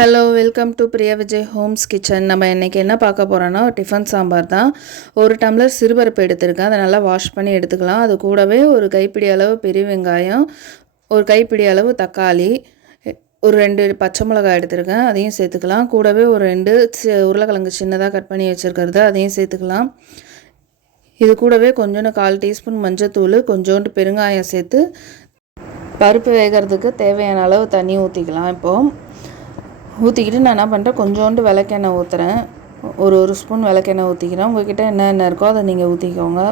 Hello, welcome to Priya Vijay homes kitchen. நம்ம இன்றைக்கி என்ன பார்க்க போகிறோன்னா டிஃபன் சாம்பார் தான். ஒரு டம்ளர் சிறுபருப்பு எடுத்துருக்கேன், அதை நல்லா வாஷ் பண்ணி எடுத்துக்கலாம். அது கூடவே ஒரு கைப்பிடி அளவு பெரிய வெங்காயம், ஒரு கைப்பிடி அளவு தக்காளி, ஒரு 2 பச்சை மிளகாய் எடுத்துருக்கேன், அதையும் சேர்த்துக்கலாம். கூடவே ஒரு 2 உருளைக்கிழங்கு சின்னதாக கட் பண்ணி வச்சுருக்கிறது அதையும் சேர்த்துக்கலாம். இது கூடவே கொஞ்சோண்டு 1/4 டீஸ்பூன் மஞ்சத்தூள், கொஞ்சோண்டு பெருங்காயம் சேர்த்து பருப்பு வேகிறதுக்கு தேவையான அளவு தண்ணி ஊற்றிக்கலாம். இப்போது ஊற்றிக்கிட்டு நான் என்ன பண்ணுறேன், கொஞ்சோண்டு விளக்கெண்ணெய் ஊற்றுறேன். ஒரு ஸ்பூன் விளக்கெண்ணெய் ஊற்றிக்கிறேன். உங்கள்கிட்ட என்ன இருக்கோ அதை நீங்கள் ஊற்றிக்கோங்க.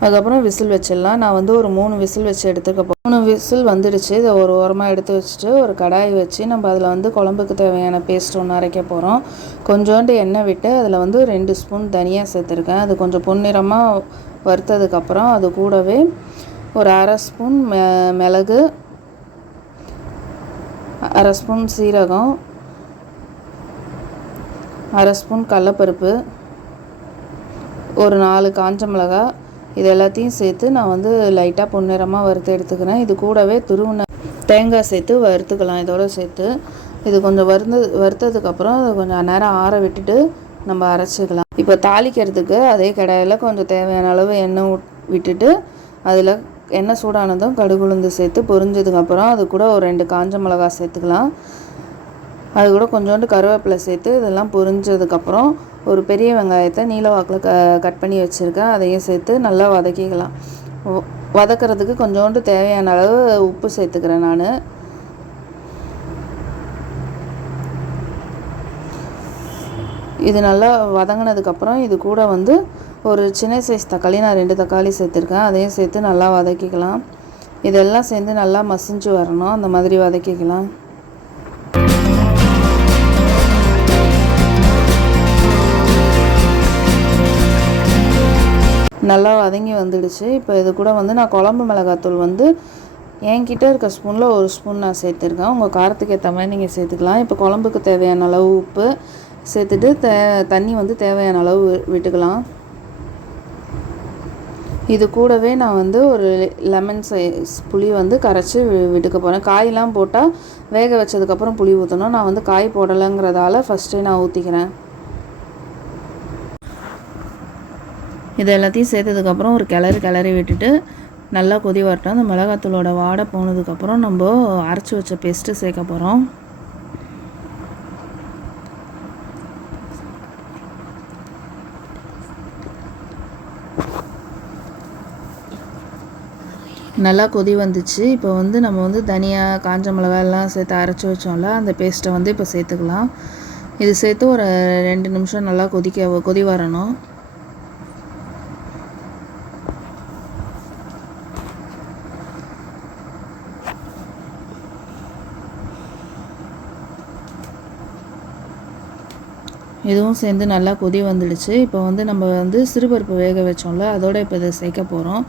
அதுக்கப்புறம் விசில் வச்சிடலாம். நான் வந்து ஒரு 3 விசில் வச்சு எடுத்துக்க 3 விசில் வந்துடுச்சு. இதை ஒரு ஓரமாக எடுத்து வச்சுட்டு ஒரு கடாய் வச்சு நம்ம அதில் வந்து குழம்புக்கு தேவையான பேஸ்ட் ஒன்று அரைக்க போகிறோம். கொஞ்சோண்டு எண்ணெய் விட்டு அதில் வந்து 2 ஸ்பூன் தனியா சேர்த்துருக்கேன். அது கொஞ்சம் பொன்னிறமாக வறுத்ததுக்கப்புறம் அது கூடவே ஒரு 1/2 ஸ்பூன் மிளகு, 1/2 ஸ்பூன் சீரகம், 1/2 ஸ்பூன் கடலைப்பருப்பு, ஒரு 4 காஞ்ச மிளகாய், இது எல்லாத்தையும் சேர்த்து நான் வந்து லைட்டாக பொன்னிறமாக வறுத்து எடுத்துக்கிறேன். இது கூடவே துருவின தேங்காய் சேர்த்து வறுத்துக்கலாம். இதோடு சேர்த்து இது கொஞ்சம் வறுத்ததுக்கப்புறம் அதை கொஞ்சம் நேரம் ஆற விட்டுட்டு நம்ம அரைச்சிக்கலாம். இப்போ தாளிக்கிறதுக்கு அதே கடாயில் கொஞ்சம் தேவையான அளவு எண்ணெய் விட்டுட்டு அதில் எண்ணெய் சூடானதும் கடுகு உளுந்து சேர்த்து பொரிஞ்சதுக்கப்புறம் அது கூட ஒரு 2 காஞ்ச மிளகாய் சேர்த்துக்கலாம். அது கூட கொஞ்சோண்டு கருவேப்பிலை சேர்த்து இதெல்லாம் பொரிஞ்சதுக்கப்புறம் ஒரு பெரிய வெங்காயத்தை நீல வாக்கில் கட் பண்ணி வச்சுருக்கேன், அதையும் சேர்த்து நல்லா வதக்கிக்கலாம். வதக்கிறதுக்கு கொஞ்சோண்டு தேவையான அளவு உப்பு சேர்த்துக்கிறேன் நான். இது நல்லா வதங்கினதுக்கப்புறம் இது கூட வந்து ஒரு சின்ன சைஸ் தக்காளி, நான் 2 தக்காளி சேர்த்துருக்கேன், அதையும் சேர்த்து நல்லா வதக்கிக்கலாம். இதெல்லாம் சேர்ந்து நல்லா மசிஞ்சு வரணும், அந்த மாதிரி வதக்கிக்கலாம். நல்லா வதங்கி வந்துடுச்சு. இப்போ இது கூட வந்து நான் குழம்பு மிளகாத்தூள் வந்து என்கிட்ட இருக்க ஸ்பூனில் 1 ஸ்பூன் நான் சேர்த்துருக்கேன். உங்கள் காரத்துக்கு ஏற்ற மாதிரி நீங்கள் சேர்த்துக்கலாம். இப்போ குழம்புக்கு தேவையான அளவு உப்பு சேர்த்துட்டு தண்ணி வந்து தேவையான அளவு விட்டுக்கலாம். இது கூடவே நான் வந்து ஒரு லெமன் சைஸ் புளி வந்து கரைச்சி விட்டுக்க போகிறேன். காயெலாம் போட்டால் வேக வச்சதுக்கப்புறம் புளி ஊற்றணும். நான் வந்து காய் போடலைங்கிறதால ஃபஸ்ட்டே நான் ஊற்றிக்கிறேன். இது எல்லாத்தையும் சேர்த்ததுக்கப்புறம் ஒரு கிளறி விட்டுட்டு நல்லா கொதி வரட்டும். அந்த மிளகாத்தூளோட வாடை போனதுக்கப்புறம் நம்ம அரைச்சி வச்ச பேஸ்ட்டு சேர்க்க போகிறோம். நல்லா கொதி வந்துச்சு. இப்போ வந்து நம்ம வந்து தனியா, காஞ்ச மிளகாய் எல்லாம் சேர்த்து அரைச்சி வச்சோம்ல, அந்த பேஸ்ட்டை வந்து இப்போ சேர்த்துக்கலாம். இது சேர்த்து ஒரு 2 நிமிஷம் நல்லா கொதி வரணும். இதுவும் சேர்ந்து நல்லா கொதி வந்துடுச்சு. இப்போ வந்து நம்ம வந்து சிறுபருப்பு வேக வச்சோம்ல, அதோட இப்போ இதை சேர்க்க போகிறோம்.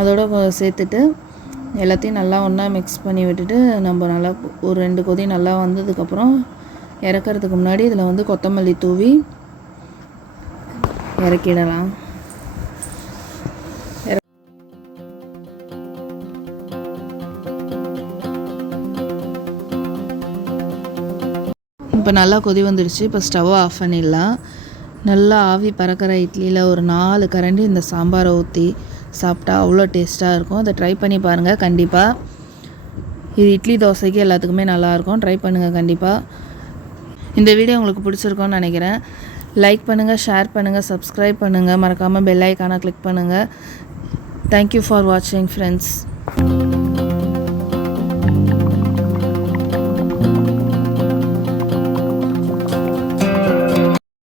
அதோட சேர்த்துட்டு எல்லாத்தையும் நல்லா ஒன்றா மிக்ஸ் பண்ணி விட்டுட்டு நம்ம நல்லா ஒரு 2 கொதி நல்லா வந்ததுக்கப்புறம் இறக்கிறதுக்கு முன்னாடி இதில் வந்து கொத்தமல்லி தூவி இறக்கிடலாம். இப்போ நல்லா கொதி வந்துடுச்சு. இப்போ ஸ்டவ்வை ஆஃப் பண்ணிடலாம். நல்லா ஆவி பறக்கிற இட்லியில் ஒரு 4 கரண்டி இந்த சாம்பாரை ஊற்றி சாப்பிட்டா அவ்வளோ டேஸ்ட்டாக இருக்கும். அதை ட்ரை பண்ணி பாருங்கள் கண்டிப்பாக. இது இட்லி தோசைக்கு எல்லாத்துக்குமே நல்லாயிருக்கும். ட்ரை பண்ணுங்கள் கண்டிப்பாக. இந்த வீடியோ உங்களுக்கு பிடிச்சிருக்கோன்னு நினைக்கிறேன். லைக் பண்ணுங்கள், ஷேர் பண்ணுங்கள், சப்ஸ்கிரைப் பண்ணுங்கள், மறக்காமல் பெல் ஐக்கானை கிளிக் பண்ணுங்கள். தேங்க்யூ ஃபார் வாட்சிங் ஃப்ரெண்ட்ஸ்.